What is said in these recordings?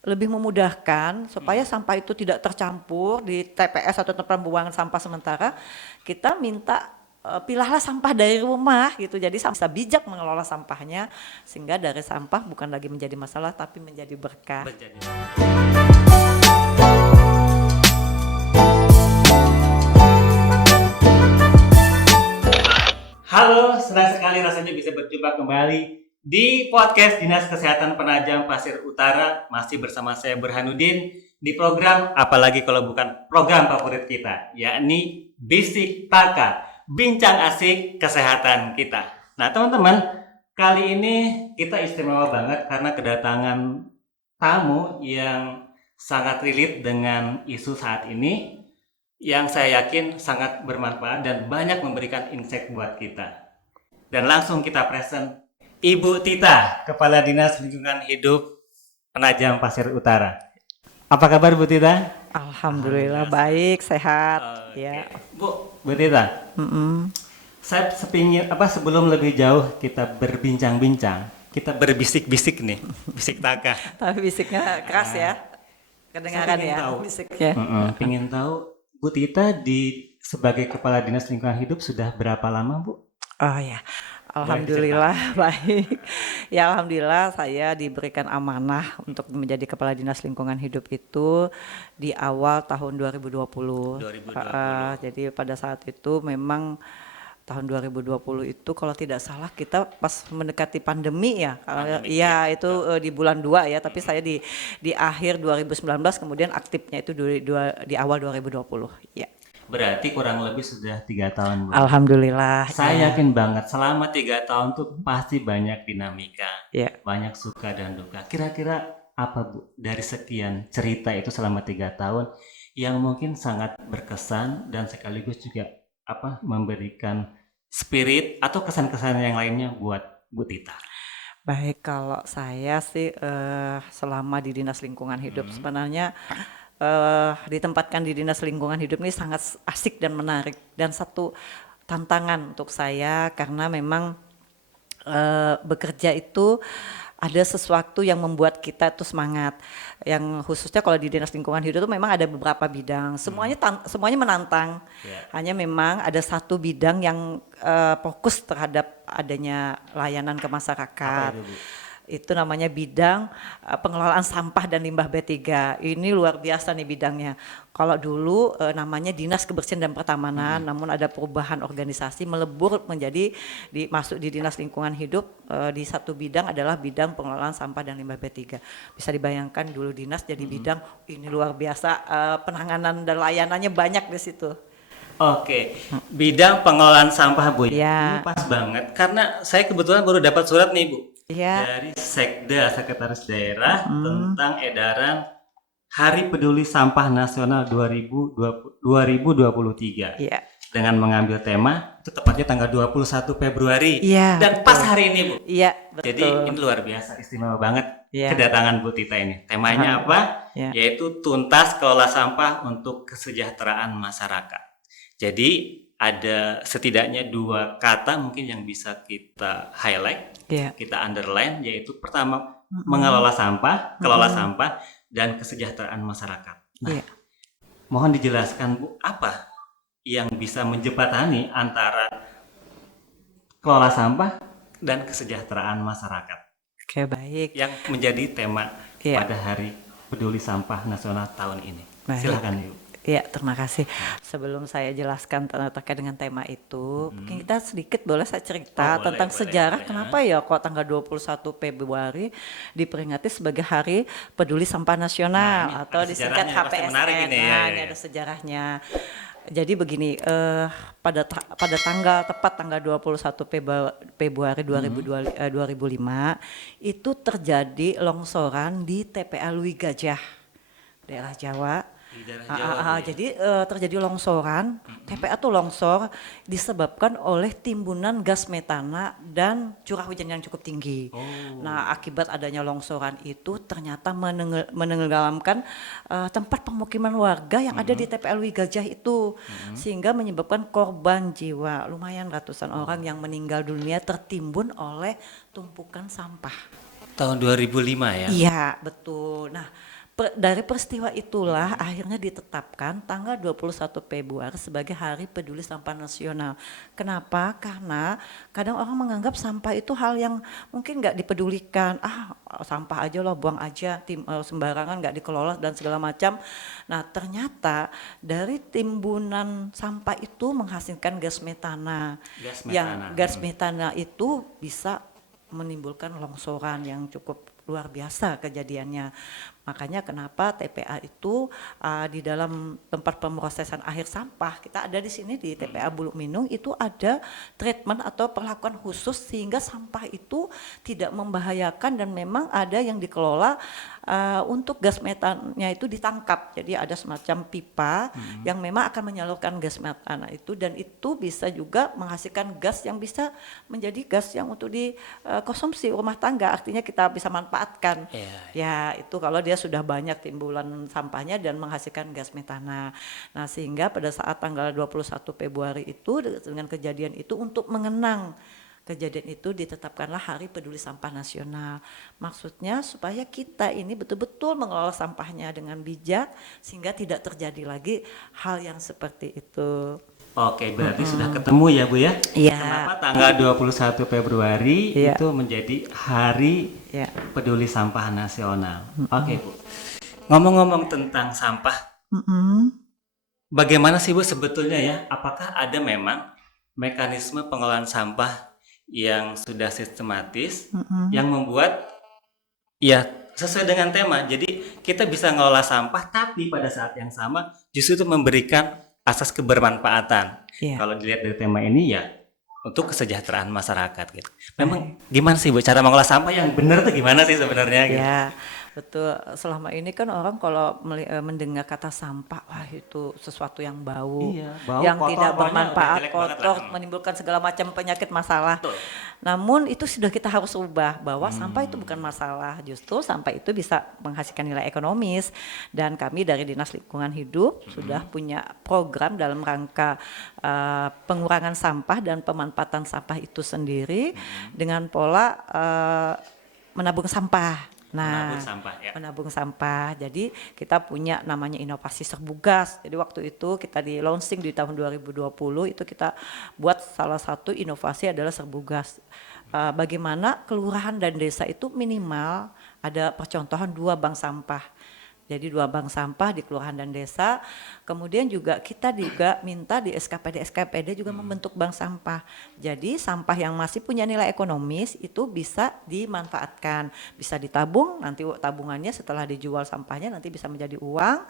lebih memudahkan supaya sampah itu tidak tercampur di TPS atau tempat pembuangan sampah sementara, kita minta pilahlah sampah dari rumah gitu. Jadi bisa bijak mengelola sampahnya sehingga dari sampah bukan lagi menjadi masalah tapi menjadi berkah. Berjadi. Halo, senang sekali rasanya bisa berjumpa kembali di podcast Dinas Kesehatan Penajam Pasir Utara. Masih bersama saya Burhanuddin di program, apalagi kalau bukan program favorit kita, yakni Bisik Taka, Bincang Asik Kesehatan kita. Nah teman-teman, kali ini kita istimewa banget karena kedatangan tamu yang sangat relate dengan isu saat ini, yang saya yakin sangat bermanfaat dan banyak memberikan insight buat kita. Dan langsung kita present Ibu Tita, Kepala Dinas Lingkungan Hidup Penajam Pasir Utara. Apa kabar Bu Tita? Alhamdulillah baik, sehat. Oke. Ya. Bu Tita, saya sebelum lebih jauh kita berbincang-bincang, kita berbisik-bisik nih, bisik taka. Tapi bisiknya keras ya. Kedengaran Saya ya tahu. bisiknya. Pengen tahu Bu Tita sebagai Kepala Dinas Lingkungan Hidup sudah berapa lama Bu? Oh ya, Boleh alhamdulillah baik. Ya alhamdulillah saya diberikan amanah untuk menjadi Kepala Dinas Lingkungan Hidup itu di awal tahun 2020. 2020. Jadi pada saat itu memang tahun 2020 itu kalau tidak salah kita pas mendekati pandemi ya. Pandemi, Iya ya, itu di bulan 2 ya, tapi saya di akhir 2019 kemudian aktifnya itu di awal 2020. Ya. Berarti kurang lebih sudah 3 tahun Bu. Alhamdulillah. Saya Ya. yakin banget selama 3 tahun tuh pasti banyak dinamika, Ya. banyak suka dan duka. Kira-kira apa Bu dari sekian cerita itu selama 3 tahun yang mungkin sangat berkesan dan sekaligus juga memberikan spirit atau kesan-kesan yang lainnya buat Bu Tita? Baik, kalau saya sih selama di Dinas Lingkungan Hidup sebenarnya ditempatkan di Dinas Lingkungan Hidup ini sangat asik dan menarik dan satu tantangan untuk saya karena memang bekerja itu ada sesuatu yang membuat kita itu semangat. Yang khususnya kalau di Dinas Lingkungan Hidup itu memang ada beberapa bidang. Semuanya menantang. Ya. Hanya memang ada satu bidang yang fokus terhadap adanya layanan ke masyarakat. Apa itu Bu? Itu namanya bidang pengelolaan sampah dan limbah B3. Ini luar biasa nih bidangnya. Kalau dulu namanya Dinas Kebersihan dan Pertamanan, namun ada perubahan organisasi melebur menjadi masuk di Dinas Lingkungan Hidup di satu bidang adalah bidang pengelolaan sampah dan limbah B3. Bisa dibayangkan dulu dinas jadi bidang ini luar biasa penanganan dan layanannya banyak di situ. Oke, bidang pengelolaan sampah Bu. Ya. Ini pas banget karena saya kebetulan baru dapat surat nih Bu Ya. dari Sekda Sekretaris Daerah tentang edaran Hari Peduli Sampah Nasional 2023 Iya. dengan mengambil tema itu tepatnya tanggal 21 Februari Iya, dan betul. pas hari ini Bu. Iya, betul. Jadi ini luar biasa istimewa banget Iya. kedatangan Bu Tita ini. Temanya apa? Ya. Yaitu tuntas kelola sampah untuk kesejahteraan masyarakat. Jadi ada setidaknya 2 kata mungkin yang bisa kita highlight, Iya. kita underline, yaitu pertama mengelola sampah, kelola sampah, dan kesejahteraan masyarakat. Nah, Iya. mohon dijelaskan Bu, apa yang bisa menjembatani antara kelola sampah dan kesejahteraan masyarakat Oke, baik. yang menjadi tema Iya. pada Hari Peduli Sampah Nasional tahun ini. Baik. Silakan Ibu. Iya, terima kasih. Sebelum saya jelaskan terkait dengan tema itu, mungkin kita sedikit boleh saya cerita Oh, boleh, tentang boleh, sejarah boleh. kenapa ya kok tanggal 21 Februari diperingati sebagai Hari Peduli Sampah Nasional Nah, ini atau ada disingkat sejarahnya, pasti HPSN. menarik ini, ya, Nah, ya, ini ya. ada sejarahnya. Jadi begini, pada tepat tanggal 21 Februari 2005 itu terjadi longsoran di TPA Lui Gajah, daerah Jawa. Di daerah Jawa, Bu, ya? Jadi terjadi longsoran, TPA tuh longsor disebabkan oleh timbunan gas metana dan curah hujan yang cukup tinggi. Oh. Nah, akibat adanya longsoran itu ternyata menenggelamkan tempat pemukiman warga yang ada di TPA Lui Gajah itu, sehingga menyebabkan korban jiwa. Lumayan ratusan orang yang meninggal dunia tertimbun oleh tumpukan sampah. Tahun 2005 ya. Iya, betul. Nah, dari peristiwa itulah akhirnya ditetapkan tanggal 21 Februari sebagai Hari Peduli Sampah Nasional. Kenapa? Karena kadang orang menganggap sampah itu hal yang mungkin nggak dipedulikan. Sampah aja loh, buang aja, sembarangan nggak dikelola dan segala macam. Nah, ternyata dari timbunan sampah itu menghasilkan gas metana. Gas metana itu bisa menimbulkan longsoran yang cukup luar biasa kejadiannya. Makanya kenapa TPA itu di dalam tempat pemrosesan akhir sampah, kita ada di sini di TPA Buluk Minung itu ada treatment atau perlakuan khusus sehingga sampah itu tidak membahayakan dan memang ada yang dikelola untuk gas metannya itu ditangkap. Jadi ada semacam pipa yang memang akan menyalurkan gas metana itu, dan itu bisa juga menghasilkan gas yang bisa menjadi gas yang untuk dikonsumsi rumah tangga. Artinya kita bisa manfaatkan. Ya itu kalau dia sudah banyak timbulan sampahnya dan menghasilkan gas metana. Nah, sehingga pada saat tanggal 21 Februari itu dengan kejadian itu, untuk mengenang kejadian itu ditetapkanlah Hari Peduli Sampah Nasional. Maksudnya supaya kita ini betul-betul mengelola sampahnya dengan bijak sehingga tidak terjadi lagi hal yang seperti itu. Oke, berarti sudah ketemu ya Bu ya? Iya. Kenapa tanggal 21 Februari itu menjadi Hari Peduli Sampah Nasional? Oke Bu, ngomong-ngomong tentang sampah, bagaimana sih Bu sebetulnya ya? Apakah ada memang mekanisme pengelolaan sampah yang sudah sistematis yang membuat ya sesuai dengan tema? Jadi kita bisa ngelola sampah, tapi pada saat yang sama justru itu memberikan asas kebermanfaatan. Kalau dilihat dari tema ini ya untuk kesejahteraan masyarakat gitu. Memang gimana sih Bu cara mengolah sampah yang benar tuh gimana sih sebenarnya gitu? Ya, betul. Selama ini kan orang kalau mendengar kata sampah, wah itu sesuatu yang bau, yang kotor, tidak banyak, bermanfaat, jelek kotor, banget lah. menimbulkan segala macam penyakit masalah. Betul. Namun itu sudah kita harus ubah bahwa sampah itu bukan masalah, justru sampah itu bisa menghasilkan nilai ekonomis. Dan kami dari Dinas Lingkungan Hidup sudah punya program dalam rangka pengurangan sampah dan pemanfaatan sampah itu sendiri dengan pola menabung sampah. Nah, menabung sampah. Jadi kita punya namanya inovasi serbu gas. Jadi waktu itu kita di launching di tahun 2020 itu kita buat salah satu inovasi adalah serbu gas. Bagaimana kelurahan dan desa itu minimal ada percontohan 2 bank sampah. Jadi 2 bank sampah di kelurahan dan desa. Kemudian juga kita juga minta di SKPD juga membentuk bank sampah. Jadi sampah yang masih punya nilai ekonomis itu bisa dimanfaatkan, bisa ditabung, nanti tabungannya setelah dijual sampahnya nanti bisa menjadi uang.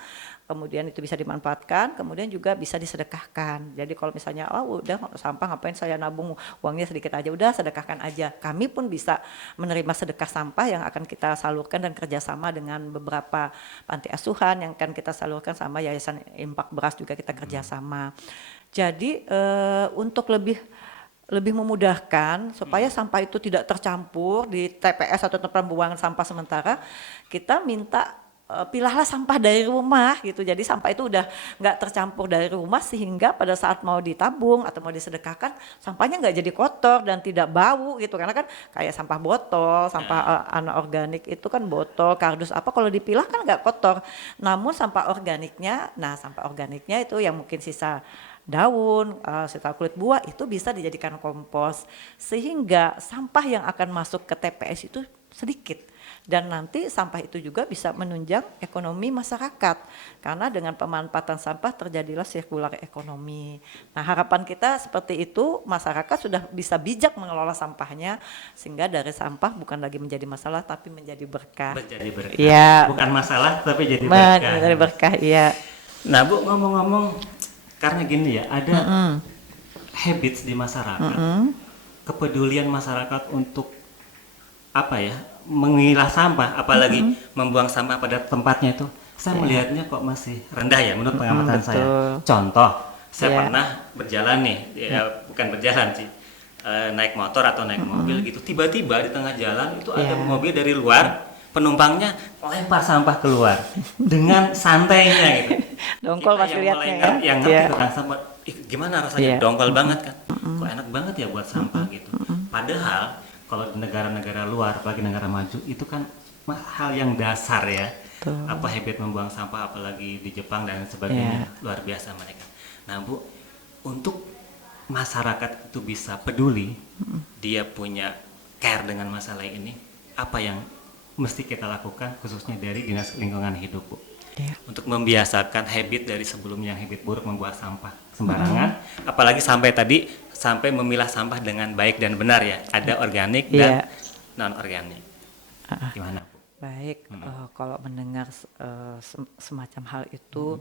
Kemudian itu bisa dimanfaatkan, kemudian juga bisa disedekahkan. Jadi kalau misalnya udah sampah ngapain saya nabung, uangnya sedikit aja, udah sedekahkan aja. Kami pun bisa menerima sedekah sampah yang akan kita salurkan dan kerjasama dengan beberapa panti asuhan yang akan kita salurkan sama Yayasan Impak Beras juga kita kerjasama. Jadi untuk lebih memudahkan supaya sampah itu tidak tercampur di TPS atau tempat pembuangan sampah sementara, kita minta pilahlah sampah dari rumah gitu. Jadi sampah itu udah nggak tercampur dari rumah sehingga pada saat mau ditabung atau mau disedekahkan sampahnya nggak jadi kotor dan tidak bau gitu. Karena kan kayak sampah botol, sampah anorganik itu kan botol, kardus apa kalau dipilah kan nggak kotor. Namun sampah organiknya itu yang mungkin sisa daun, sisa kulit buah itu bisa dijadikan kompos sehingga sampah yang akan masuk ke TPS itu sedikit. Dan nanti sampah itu juga bisa menunjang ekonomi masyarakat karena dengan pemanfaatan sampah terjadilah sirkular ekonomi. Nah, harapan kita seperti itu, masyarakat sudah bisa bijak mengelola sampahnya sehingga dari sampah bukan lagi menjadi masalah tapi menjadi berkah. Menjadi berkah. Ya. Bukan masalah tapi jadi berkah. Menjadi berkah, iya. Nah Bu, ngomong-ngomong karena gini ya, ada habits di masyarakat, kepedulian masyarakat untuk apa ya, mengilah sampah, apalagi membuang sampah pada tempatnya itu, saya melihatnya kok masih rendah ya menurut pengamatan saya. Contoh, saya pernah berjalan nih, bukan berjalan sih, naik motor atau naik mobil gitu, tiba-tiba di tengah jalan itu ada mobil dari luar, penumpangnya lempar sampah keluar dengan santainya gitu. Dongkol masih lihatnya ya. Yang ngerti tentang sampah, gimana rasanya, dongkol banget kan, kok enak banget ya buat sampah gitu. Padahal kalau di negara-negara luar, apalagi negara maju, itu kan hal yang dasar ya. Betul. Apa habit membuang sampah, apalagi di Jepang dan sebagainya, luar biasa mereka. Nah Bu, untuk masyarakat itu bisa peduli, dia punya care dengan masalah ini, apa yang mesti kita lakukan khususnya dari Dinas Lingkungan Hidup Bu? Ya. Untuk membiasakan habit dari sebelumnya, habit buruk membuang sampah sembarangan, apalagi sampai memilah sampah dengan baik dan benar ya, ada organik dan non organik. Gimana Bu? Baik, kalau mendengar semacam hal itu,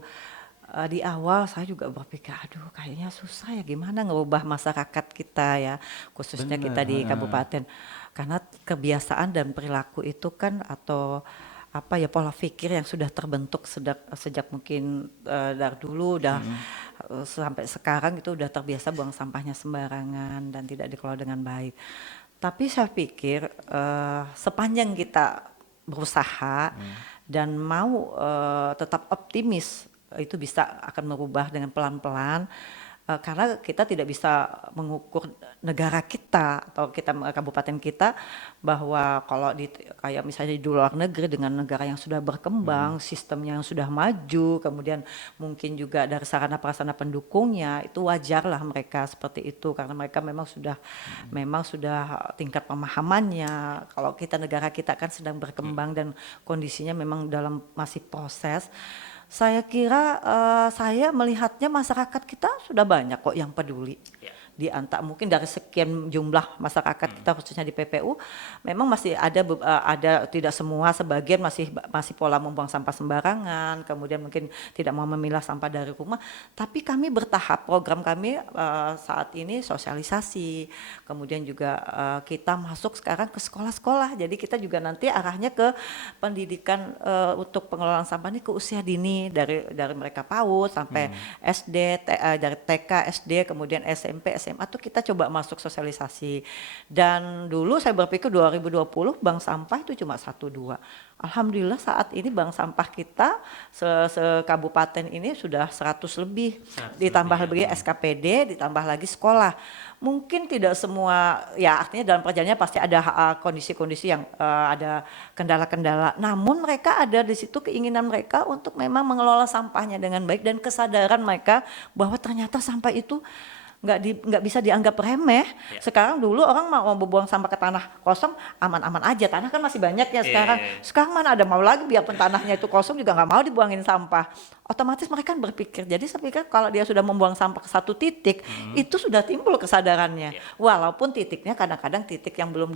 di awal saya juga berpikir, aduh kayaknya susah ya gimana ngerubah masyarakat kita ya, khususnya kita di kabupaten. Karena kebiasaan dan perilaku itu kan atau apa ya pola pikir yang sudah terbentuk sejak mungkin dari dulu udah sampai sekarang itu udah terbiasa buang sampahnya sembarangan dan tidak dikelola dengan baik. Tapi saya pikir sepanjang kita berusaha dan mau tetap optimis itu bisa akan merubah dengan pelan-pelan karena kita tidak bisa mengukur negara kita atau kita kabupaten kita bahwa kalau kayak misalnya di luar negeri dengan negara yang sudah berkembang, sistemnya yang sudah maju, kemudian mungkin juga dari sarana prasarana pendukungnya itu wajarlah mereka seperti itu karena mereka memang sudah tingkat pemahamannya. Kalau kita negara kita kan sedang berkembang dan kondisinya memang dalam masih proses. Saya kira saya melihatnya masyarakat kita sudah banyak kok yang peduli. Di antara mungkin dari sekian jumlah masyarakat kita khususnya di PPU memang masih ada tidak semua, sebagian masih pola membuang sampah sembarangan, kemudian mungkin tidak mau memilah sampah dari rumah, tapi kami bertahap. Program kami saat ini sosialisasi, kemudian juga kita masuk sekarang ke sekolah-sekolah, jadi kita juga nanti arahnya ke pendidikan untuk pengelolaan sampah ini ke usia dini, dari mereka PAUD sampai SD, dari TK, SD, kemudian SMP, SMA tuh kita coba masuk sosialisasi. Dan dulu saya berpikir 2020 bank sampah itu cuma 1-2. Alhamdulillah saat ini bank sampah kita se-kabupaten ini sudah 100 lebih. Ditambah lagi SKPD, ditambah lagi sekolah. Mungkin tidak semua, ya artinya dalam perjalanannya pasti ada kondisi-kondisi yang ada kendala-kendala. Namun mereka ada di situ keinginan mereka untuk memang mengelola sampahnya dengan baik dan kesadaran mereka bahwa ternyata sampah itu nggak bisa dianggap remeh. Sekarang dulu orang mau buang sampah ke tanah kosong aman-aman aja, tanah kan masih banyak ya sekarang. Sekarang mana ada mau lagi biarpun tanahnya itu kosong juga nggak mau dibuangin sampah. Otomatis mereka kan berpikir. Jadi saya pikir kalau dia sudah membuang sampah ke satu titik, itu sudah timbul kesadarannya. Walaupun titiknya kadang-kadang titik yang belum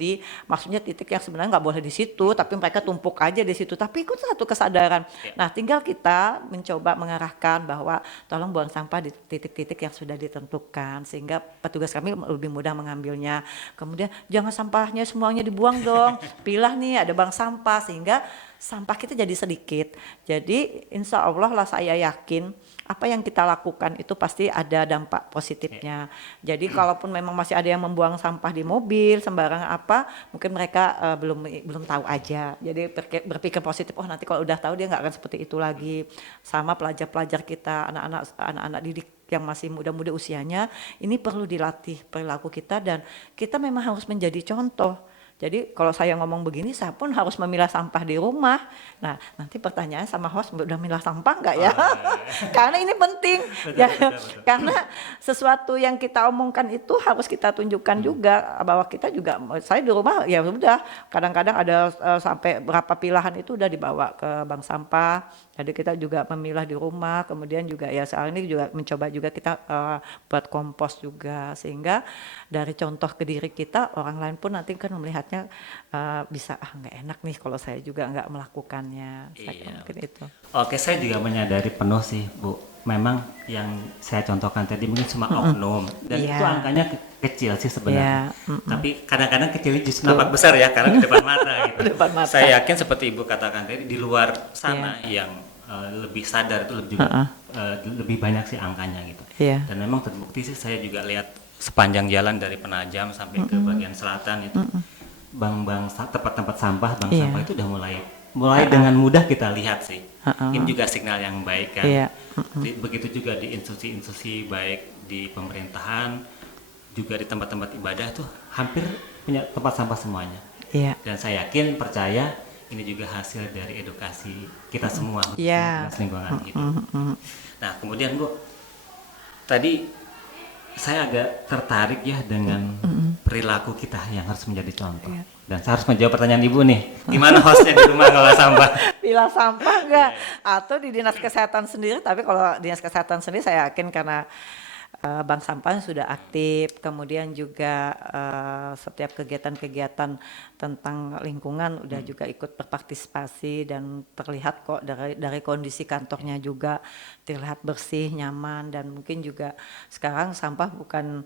maksudnya titik yang sebenarnya nggak boleh di situ, tapi mereka tumpuk aja di situ. Tapi itu satu kesadaran. Nah, tinggal kita mencoba mengarahkan bahwa tolong buang sampah di titik-titik yang sudah ditentukan sehingga petugas kami lebih mudah mengambilnya. Kemudian jangan sampahnya semuanya dibuang dong. Pilah nih ada bank sampah sehingga sampah kita jadi sedikit. Jadi insya Allah lah saya yakin apa yang kita lakukan itu pasti ada dampak positifnya. Jadi kalaupun memang masih ada yang membuang sampah di mobil sembarangan apa, mungkin mereka belum tahu aja. Jadi berpikir positif, oh nanti kalau udah tahu dia nggak akan seperti itu lagi. Sama pelajar-pelajar kita, anak-anak didik yang masih muda-muda usianya, ini perlu dilatih perilaku kita dan kita memang harus menjadi contoh. Jadi kalau saya ngomong begini, saya pun harus memilah sampah di rumah. Nah, nanti pertanyaan sama host, udah milah sampah enggak ya? Karena ini penting. Betul. Karena sesuatu yang kita omongkan itu harus kita tunjukkan juga bahwa kita juga, saya di rumah ya udah, kadang-kadang ada sampai berapa pilahan itu udah dibawa ke bank sampah. Jadi kita juga memilah di rumah, kemudian juga ya sekarang ini juga mencoba juga kita buat kompos juga, sehingga dari contoh ke diri kita, orang lain pun nanti kan melihatnya bisa nggak enak nih kalau saya juga nggak melakukannya. Mungkin itu. Oke, saya juga menyadari penuh sih Bu. Memang yang saya contohkan tadi mungkin cuma oknum dan itu angkanya kecil sih sebenarnya. Tapi kadang-kadang kecilnya justru nampak besar ya karena di depan mata gitu. Depan mata. Saya yakin seperti Ibu katakan tadi di luar sana yang lebih sadar itu lebih banyak sih angkanya gitu. Dan memang terbukti sih, saya juga lihat sepanjang jalan dari Penajam sampai ke bagian selatan itu bank-bank tempat-tempat sampah, bank sampah itu udah mulai dengan mudah kita lihat sih. Ini juga signal yang baik kan. Begitu juga di institusi-institusi baik di pemerintahan, juga di tempat-tempat ibadah tuh hampir punya tempat sampah semuanya. Iya. Dan saya yakin, percaya ini juga hasil dari edukasi kita semua Iya. Dinas Lingkungan Hidup. Nah, kemudian Bu, tadi saya agak tertarik ya dengan perilaku kita yang harus menjadi contoh. Iya. Dan saya harus menjawab pertanyaan Ibu nih, gimana hostnya di rumah ngelola sampah? Pilah sampah enggak? Atau di dinas kesehatan sendiri, tapi kalau dinas kesehatan sendiri saya yakin karena bank sampah sudah aktif, kemudian juga setiap kegiatan-kegiatan tentang lingkungan udah juga ikut berpartisipasi dan terlihat kok dari kondisi kantornya juga terlihat bersih, nyaman, dan mungkin juga sekarang sampah bukan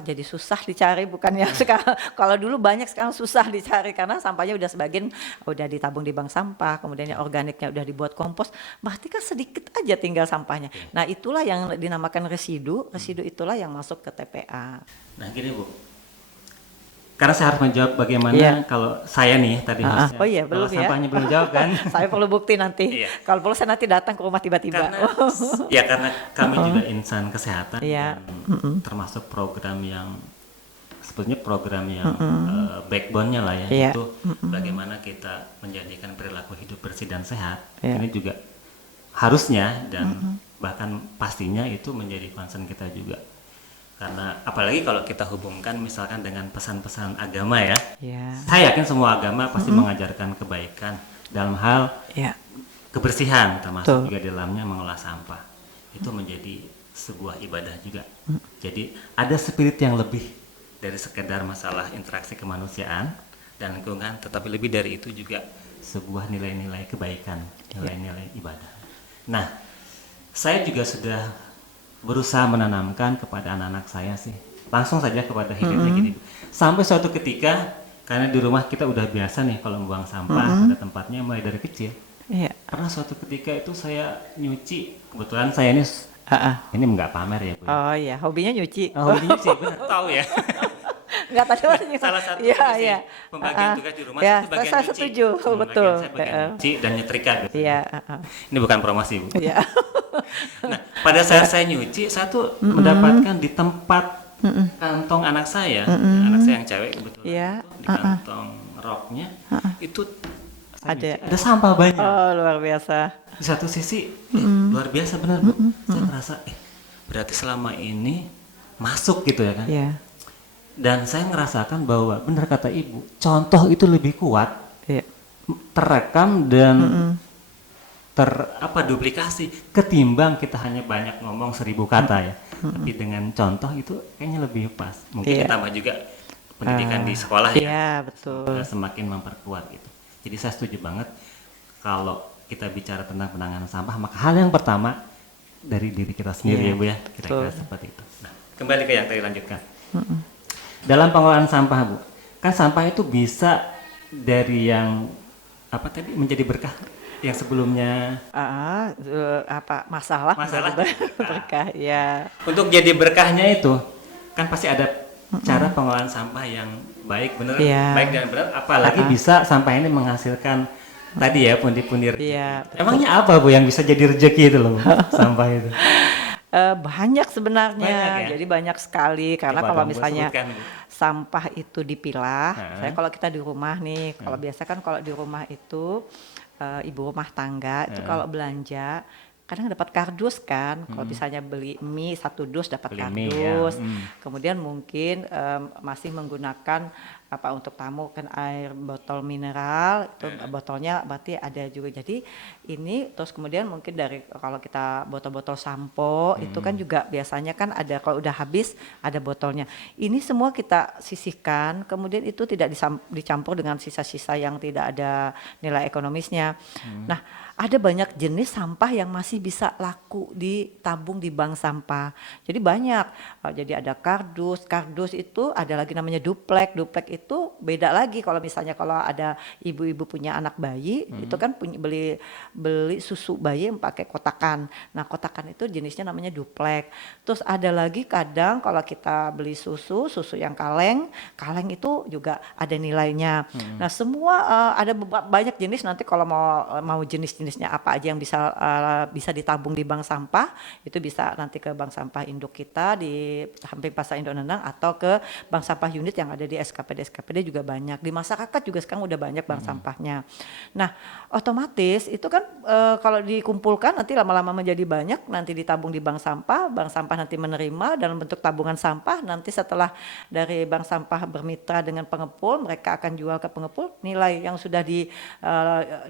jadi susah dicari, bukan ya sekarang. Kalau dulu banyak, sekarang susah dicari karena sampahnya udah sebagian udah ditabung di bank sampah, kemudian yang organiknya udah dibuat kompos, berarti kan sedikit aja tinggal sampahnya. Nah, itulah yang dinamakan residu itulah yang masuk ke TPA. Nah gini Bu, karena saya harus menjawab bagaimana kalau saya nih tadi hostnya, Oh iya, belum ya. sampahnya belum jawab kan? Saya perlu bukti nanti. Iya. Kalau perlu saya nanti datang ke rumah tiba-tiba. Karena kami juga insan kesehatan Iya. dan termasuk program yang sebetulnya program yang backbone-nya lah ya, Iya. itu bagaimana kita menjadikan perilaku hidup bersih dan sehat. Iya. Ini juga harusnya dan bahkan pastinya itu menjadi concern kita juga, karena apalagi kalau kita hubungkan misalkan dengan pesan-pesan agama ya. Iya. Saya yakin semua agama pasti mengajarkan kebaikan dalam hal Iya. kebersihan, termasuk Betul. juga di dalamnya mengolah sampah. Itu menjadi sebuah ibadah juga. Jadi ada spirit yang lebih dari sekedar masalah interaksi kemanusiaan dan lingkungan, tetapi lebih dari itu juga sebuah nilai-nilai kebaikan, nilai-nilai ibadah. Nah, saya juga sudah berusaha menanamkan kepada anak-anak saya sih, langsung saja kepada hidupnya gini. Sampai suatu ketika, karena di rumah kita udah biasa nih kalau membuang sampah, ada tempatnya mulai dari kecil. Iya. Pernah suatu ketika itu saya nyuci, kebetulan saya ini nggak pamer ya Bu. Oh iya, hobinya nyuci. Oh, nyuci, benar tahu ya. Enggak tadi maksudnya. Salah satu Iya. pembagian tugas di rumah Ya, itu bagian saya nyuci. setuju, Bagian betul. saya bagian nyuci dan nyetrika gitu. Iya. Ini bukan promosi Bu. Iya. Nah, pada saat saya nyuci, saya tuh mendapatkan di tempat kantong anak saya yang cewek kebetulan, Iya. di kantong roknya itu Ada sampah banyak. Oh, luar biasa. Di satu sisi luar biasa benar Bu. Saya merasa berarti selama ini masuk gitu ya kan. Iya. Dan saya ngerasakan bahwa benar kata Ibu, contoh itu lebih kuat, Iya. terekam dan duplikasi ketimbang kita hanya banyak ngomong 1000 kata ya. Tapi dengan contoh itu kayaknya lebih pas. Mungkin Iya. ditambah juga pendidikan di sekolah ya. Iya, betul. Semakin memperkuat gitu. Jadi saya setuju banget kalau kita bicara tentang penanganan sampah, maka hal yang pertama dari diri kita sendiri Iya, ya Bu ya. Kira-kira betul. seperti itu. Nah, kembali ke yang tadi lanjutkan. Dalam pengelolaan sampah Bu, kan sampah itu bisa dari yang menjadi berkah yang sebelumnya Masalah berkah ya. Untuk jadi berkahnya itu kan pasti ada cara pengelolaan sampah yang baik, benar, Iya. baik dan benar, apalagi bisa sampah ini menghasilkan tadi ya pundi-pundi. Iya, betul. Emangnya apa Bu yang bisa jadi rezeki itu loh sampah itu? Banyak sebenarnya, Banyak ya? jadi banyak sekali karena Coba kalau dong, Bu, misalnya sebutkan, Bu. sampah itu dipilah, saya kalau kita di rumah nih, kalau biasa kan kalau di rumah itu ibu rumah tangga itu kalau belanja kadang dapat kardus kan, kalau misalnya beli mie 1 dus dapat Beli mie, ya. kardus, kemudian mungkin masih menggunakan untuk tamu kan air botol mineral itu botolnya berarti ada juga, jadi ini terus kemudian mungkin dari kalau kita botol-botol sampo itu kan juga biasanya kan ada kalau udah habis ada botolnya, ini semua kita sisihkan kemudian itu tidak dicampur dengan sisa-sisa yang tidak ada nilai ekonomisnya. Nah, ada banyak jenis sampah yang masih bisa laku ditabung di bank sampah. Jadi banyak. Jadi ada kardus itu ada lagi namanya duplek itu beda lagi. Kalau misalnya kalau ada ibu-ibu punya anak bayi, itu kan beli susu bayi yang pakai kotakan. Nah, kotakan itu jenisnya namanya duplek. Terus ada lagi kadang kalau kita beli susu yang kaleng itu juga ada nilainya. Nah, semua ada banyak jenis, nanti kalau mau jenis jenisnya apa aja yang bisa ditabung di bank sampah, itu bisa nanti ke bank sampah induk kita di samping Pasar Induk Nendang atau ke bank sampah unit yang ada di SKPD juga banyak. Di masyarakat juga sekarang udah banyak bank sampahnya. Nah, otomatis itu kan kalau dikumpulkan nanti lama-lama menjadi banyak, nanti ditabung di bank sampah nanti menerima dalam bentuk tabungan sampah, nanti setelah dari bank sampah bermitra dengan pengepul, mereka akan jual ke pengepul, nilai yang sudah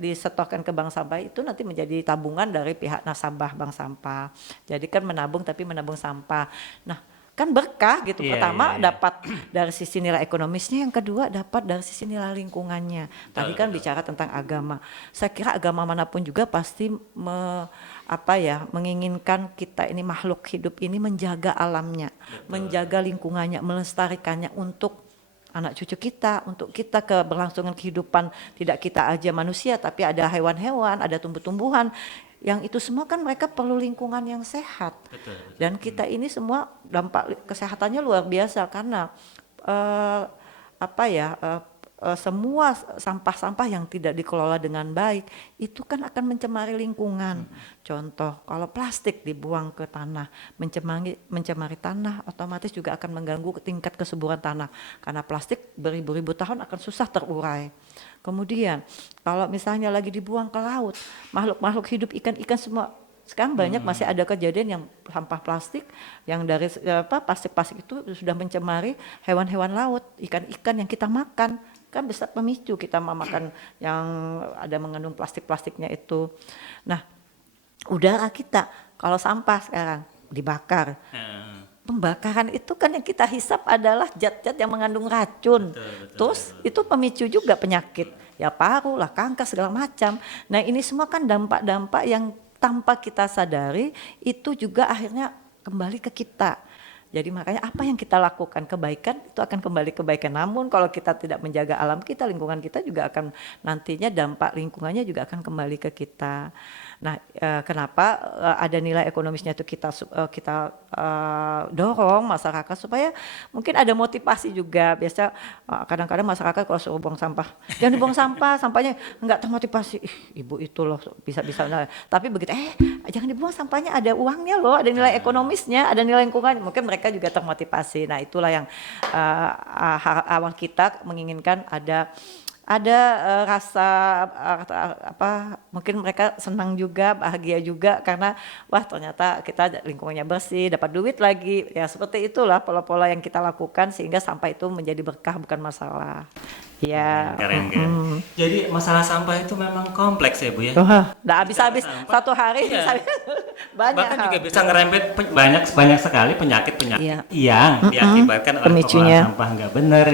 disetorkan ke bank sampah itu nanti menjadi tabungan dari pihak nasabah bank sampah. Jadi kan menabung tapi menabung sampah. Nah, kan berkah gitu. Pertama dapat dari sisi nilai ekonomisnya, yang kedua dapat dari sisi nilai lingkungannya. Tadi kan bicara tentang agama. Saya kira agama manapun juga pasti menginginkan kita ini makhluk hidup ini menjaga alamnya, menjaga lingkungannya, melestarikannya untuk anak cucu kita, untuk kita keberlangsungan kehidupan, tidak kita aja manusia tapi ada hewan-hewan, ada tumbuh-tumbuhan. Yang itu semua kan mereka perlu lingkungan yang sehat. Betul. Dan kita ini semua dampak kesehatannya luar biasa karena semua sampah-sampah yang tidak dikelola dengan baik itu kan akan mencemari lingkungan. Contoh, kalau plastik dibuang ke tanah, mencemari tanah, otomatis juga akan mengganggu tingkat kesuburan tanah karena plastik beribu-ribu tahun akan susah terurai. Kemudian kalau misalnya lagi dibuang ke laut, makhluk-makhluk hidup, ikan-ikan semua, sekarang banyak masih ada kejadian yang sampah plastik yang dari plastik-plastik itu sudah mencemari hewan-hewan laut, ikan-ikan yang kita makan, kan bisa pemicu kita memakan yang ada mengandung plastik-plastiknya itu. Nah, udara kita kalau sampah sekarang dibakar, pembakaran itu kan yang kita hisap adalah zat-zat yang mengandung racun. Terus itu pemicu juga penyakit, ya paru lah, kanker segala macam. Nah, ini semua kan dampak-dampak yang tanpa kita sadari itu juga akhirnya kembali ke kita. Jadi makanya apa yang kita lakukan kebaikan itu akan kembali kebaikan. Namun kalau kita tidak menjaga alam kita, lingkungan kita juga akan nantinya dampak lingkungannya juga akan kembali ke kita. Nah, kenapa ada nilai ekonomisnya itu kita dorong masyarakat supaya mungkin ada motivasi juga. Biasa kadang-kadang masyarakat kalau suruh buang sampah, jangan dibuang sampah, sampahnya enggak termotivasi. Ibu itu loh bisa-bisa. Nah, tapi begitu jangan dibuang sampahnya, ada uangnya loh, ada nilai ekonomisnya, ada nilai lingkungan. Mungkin mereka juga termotivasi. Nah, itulah yang awal kita menginginkan ada rasa mungkin mereka senang juga, bahagia juga karena wah ternyata kita lingkungannya bersih, dapat duit lagi. Ya seperti itulah pola-pola yang kita lakukan sehingga sampah itu menjadi berkah bukan masalah. Ya. Keren. Jadi masalah sampah itu memang kompleks ya Bu ya. Nggak habis-habis satu hari banyak. Bahkan juga bisa ngerempet banyak sekali penyakit yang diakibatkan oleh pemicunya. pengelolaan sampah nggak benar,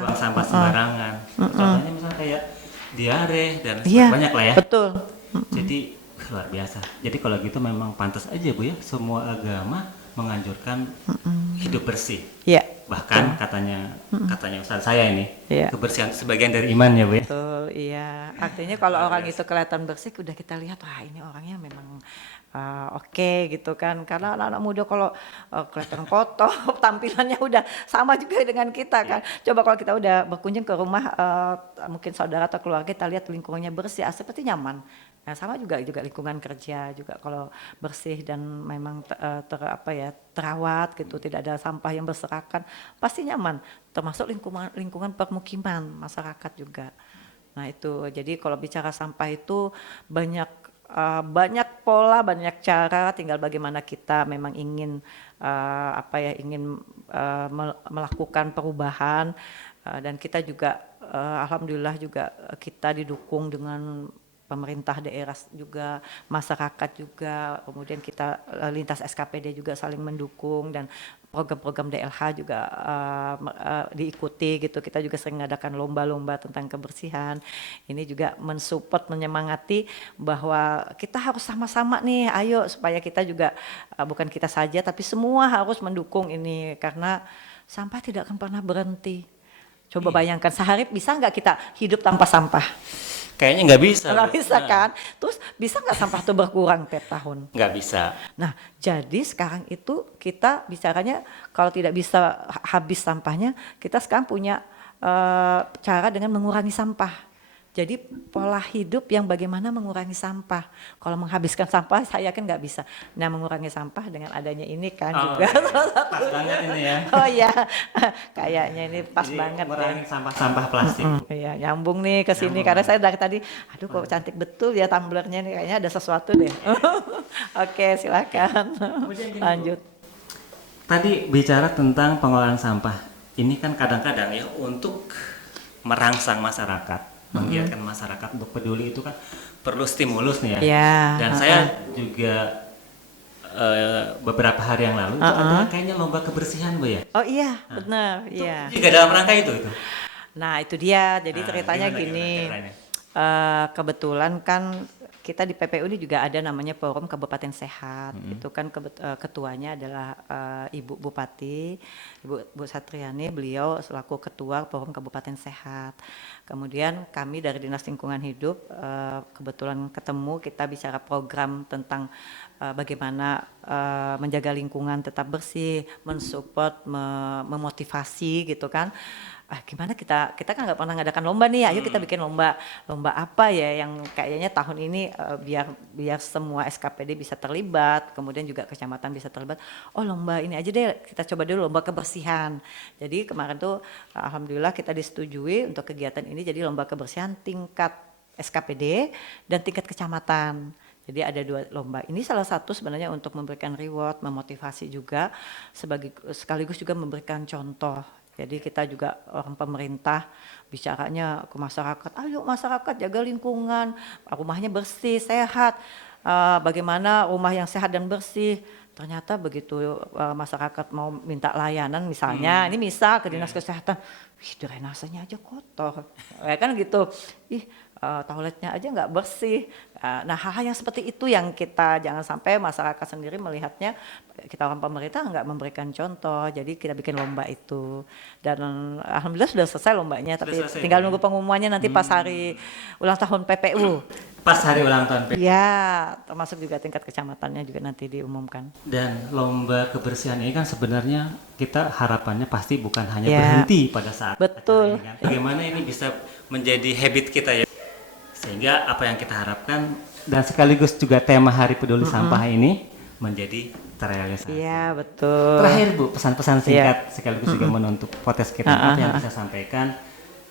buang sampah sembarangan. Contohnya misalnya kayak diare dan banyak lah ya. Betul. Jadi luar biasa. Jadi kalau gitu memang pantas aja Bu ya, semua agama menganjurkan hidup bersih. Iya. Bahkan katanya Ustaz saya ini, kebersihan sebagian dari iman ya Bu ya. Betul, iya. Artinya kalau orang itu kelihatan bersih, udah kita lihat wah ini orangnya memang oke gitu kan. Karena anak-anak muda kalau kelihatan kotor, tampilannya udah sama juga dengan kita kan. Coba kalau kita udah berkunjung ke rumah mungkin saudara atau keluarga, kita lihat lingkungannya bersih, seperti nyaman. Nah, sama juga lingkungan kerja juga kalau bersih dan memang terawat gitu, tidak ada sampah yang berserakan, pasti nyaman. Termasuk lingkungan permukiman masyarakat juga. Nah, itu jadi kalau bicara sampah itu banyak pola, banyak cara, tinggal bagaimana kita memang ingin melakukan perubahan, dan kita juga alhamdulillah juga kita didukung dengan pemerintah daerah juga, masyarakat juga, kemudian kita lintas SKPD juga saling mendukung dan program-program DLH juga diikuti gitu. Kita juga sering mengadakan lomba-lomba tentang kebersihan. Ini juga mensupport, menyemangati bahwa kita harus sama-sama nih, ayo supaya kita juga bukan kita saja tapi semua harus mendukung ini karena sampah tidak akan pernah berhenti. Coba bayangkan sehari bisa nggak kita hidup tanpa sampah? Kayaknya nggak bisa. Nggak bisa kan? Terus bisa nggak sampah itu berkurang tiap tahun? Nggak bisa. Nah, jadi sekarang itu kita bicaranya kalau tidak bisa habis sampahnya, kita sekarang punya cara dengan mengurangi sampah. Jadi pola hidup yang bagaimana mengurangi sampah. Kalau menghabiskan sampah saya yakin nggak bisa. Nah, mengurangi sampah dengan adanya ini kan Oh, juga iya. salah satu. Pas banget ini ya. Oh iya, kayaknya ini pas Jadi banget ya. mengurangi sampah-sampah plastik. Iya, nyambung nih ke sini Nyambung karena banget. saya dari tadi, aduh kok cantik betul ya tumblernya nih, kayaknya ada sesuatu deh. Oke, silakan. Kemudian gini, Bu. Lanjut. Tadi bicara tentang pengolahan sampah. Ini kan kadang-kadang ya untuk merangsang masyarakat, menggiatkan masyarakat untuk peduli itu kan perlu stimulus nih ya. Ya, Dan saya juga beberapa hari yang lalu itu ada kayaknya lomba kebersihan, Bu ya. oh iya, benar, iya. Juga dalam rangka itu. Nah, itu dia. Jadi Nah, ceritanya gimana gini. ceritanya? Kebetulan kan kita di PPU ini juga ada namanya Forum Kabupaten Sehat. Itu kan ketuanya adalah Ibu Bupati, Bu Satriani, beliau selaku ketua Forum Kabupaten Sehat. Kemudian kami dari Dinas Lingkungan Hidup kebetulan ketemu, kita bicara program tentang bagaimana menjaga lingkungan tetap bersih, mensupport, memotivasi gitu kan. Gimana kita kan nggak pernah ngadakan lomba nih, ayo kita bikin lomba apa ya yang kayaknya tahun ini biar semua SKPD bisa terlibat, kemudian juga kecamatan bisa terlibat. Oh, lomba ini aja deh, kita coba dulu lomba kebersihan. Jadi kemarin tuh alhamdulillah kita disetujui untuk kegiatan ini, jadi lomba kebersihan tingkat SKPD dan tingkat kecamatan. Jadi ada 2 lomba. Ini salah satu sebenarnya untuk memberikan reward, memotivasi juga, sekaligus juga memberikan contoh. Jadi kita juga orang pemerintah bicaranya ke masyarakat, ayo masyarakat jaga lingkungan, rumahnya bersih, sehat. Bagaimana rumah yang sehat dan bersih. Ternyata begitu masyarakat mau minta layanan misalnya, ini misal ke dinas kesehatan, wih drainasenya aja kotor, ya kan gitu, ih toiletnya aja nggak bersih. Nah, hal-hal yang seperti itu yang kita jangan sampai masyarakat sendiri melihatnya kita orang pemerintah nggak memberikan contoh. Jadi kita bikin lomba itu dan alhamdulillah sudah selesai lombanya, tapi selesai, tinggal ya? nunggu pengumumannya nanti pas hari ulang tahun PPU. Pas hari ulang tahun Ya, termasuk juga tingkat kecamatannya juga nanti diumumkan. Dan lomba kebersihan ini kan sebenarnya kita harapannya pasti bukan hanya Ya. berhenti pada saat Betul. acara ini kan. Bagaimana ini bisa menjadi habit kita ya. Sehingga apa yang kita harapkan dan sekaligus juga tema Hari Peduli Sampah ini menjadi terrealisasi. Iya, betul. Terakhir Bu, pesan-pesan singkat sekaligus juga menutup podcast kita apa yang bisa sampaikan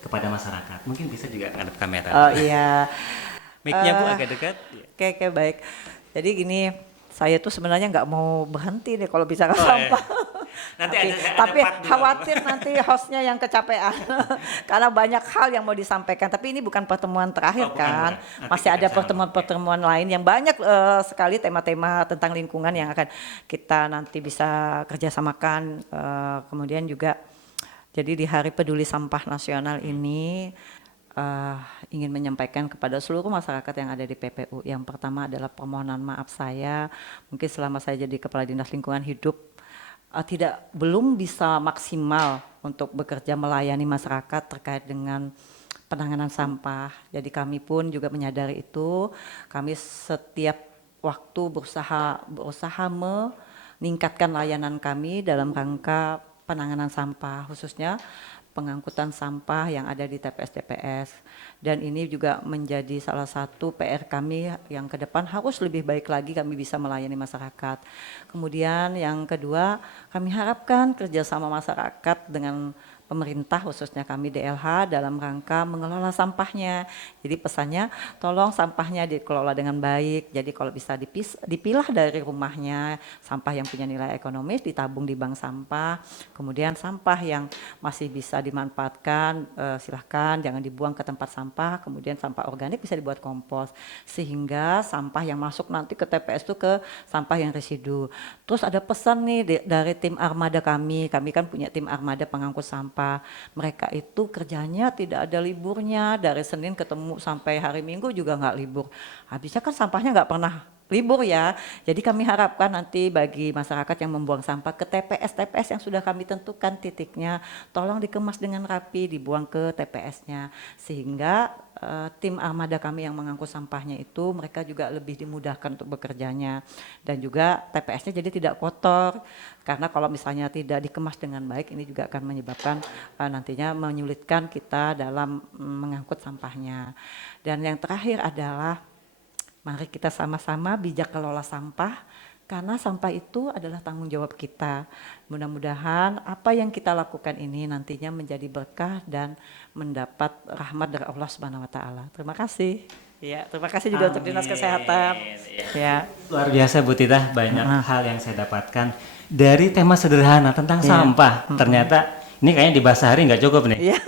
kepada masyarakat. Mungkin bisa juga ngadep kamera. Oh iya. Mic-nya Bu agak dekat. Oke, baik. Jadi gini, saya tuh sebenarnya nggak mau berhenti nih kalau bicara Oh, sampah. Nanti tapi, ada tapi part dua. khawatir nanti hostnya yang kecapean karena banyak hal yang mau disampaikan. Tapi ini bukan pertemuan terakhir Bukan. kan, Nanti masih kita ada bisa pertemuan-pertemuan lain yang banyak sekali tema-tema tentang lingkungan yang akan kita nanti bisa kerjasamakan. Kemudian juga, jadi di Hari Peduli Sampah Nasional ini ingin menyampaikan kepada seluruh masyarakat yang ada di PPU. Yang pertama adalah permohonan maaf saya, mungkin selama saya jadi Kepala Dinas Lingkungan Hidup belum bisa maksimal untuk bekerja melayani masyarakat terkait dengan penanganan sampah. Jadi kami pun juga menyadari itu. Kami setiap waktu berusaha meningkatkan layanan kami dalam rangka penanganan sampah, khususnya pengangkutan sampah yang ada di TPS-TPS. Dan ini juga menjadi salah satu PR kami yang ke depan harus lebih baik lagi kami bisa melayani masyarakat. Kemudian yang kedua, kami harapkan kerjasama masyarakat dengan pemerintah, khususnya kami DLH dalam rangka mengelola sampahnya. Jadi pesannya tolong sampahnya dikelola dengan baik. Jadi kalau bisa dipilah dari rumahnya, sampah yang punya nilai ekonomis ditabung di bank sampah. Kemudian sampah yang masih bisa dimanfaatkan silahkan jangan dibuang ke tempat sampah. Kemudian sampah organik bisa dibuat kompos sehingga sampah yang masuk nanti ke TPS itu ke sampah yang residu. Terus ada pesan nih dari tim armada kami kan punya tim armada pengangkut sampah. Mereka itu kerjanya tidak ada liburnya, dari Senin ketemu sampai hari Minggu juga nggak libur. Habisnya kan sampahnya nggak pernah libur ya. Jadi kami harapkan nanti bagi masyarakat yang membuang sampah ke TPS-TPS yang sudah kami tentukan titiknya, tolong dikemas dengan rapi, dibuang ke TPS-nya sehingga tim armada kami yang mengangkut sampahnya itu mereka juga lebih dimudahkan untuk bekerjanya dan juga TPS-nya jadi tidak kotor karena kalau misalnya tidak dikemas dengan baik ini juga akan menyebabkan nantinya menyulitkan kita dalam mengangkut sampahnya. Dan yang terakhir adalah mari kita sama-sama bijak kelola sampah karena sampah itu adalah tanggung jawab kita. Mudah-mudahan apa yang kita lakukan ini nantinya menjadi berkah dan mendapat rahmat dari Allah Subhanahu wa taala. Terima kasih. Ya, terima kasih juga untuk Dinas Kesehatan. Ya. Luar biasa Bu Tita, banyak hal yang saya dapatkan dari tema sederhana tentang sampah. Ternyata ini kayaknya dibahas sehari nggak cukup nih. Iya.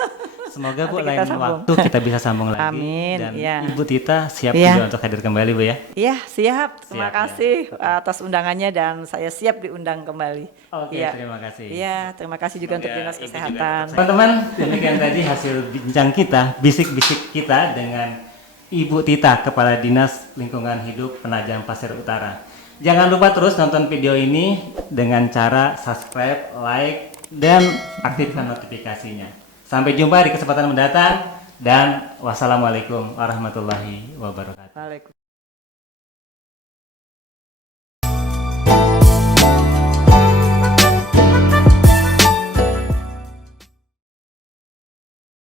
Semoga Bu Nanti lain kita sambung. waktu kita bisa sambung lagi. Amin, Dan ya. Ibu Tita siap Ya. juga untuk hadir kembali Bu ya. Iya, siap. Terima Siap, kasih atas undangannya dan saya siap diundang kembali. Oke, Iya. terima kasih. Iya, terima kasih juga untuk Semoga Dinas Ibu juga Kesehatan. tetap- Teman-teman, demikian tadi hasil bincang kita, bisik-bisik kita dengan Ibu Tita, Kepala Dinas Lingkungan Hidup Penajam Pasir Utara. Jangan lupa terus nonton video ini dengan cara subscribe, like, dan aktifkan notifikasinya. Sampai jumpa di kesempatan mendatang dan wassalamualaikum warahmatullahi wabarakatuh. Waalaikumsalam.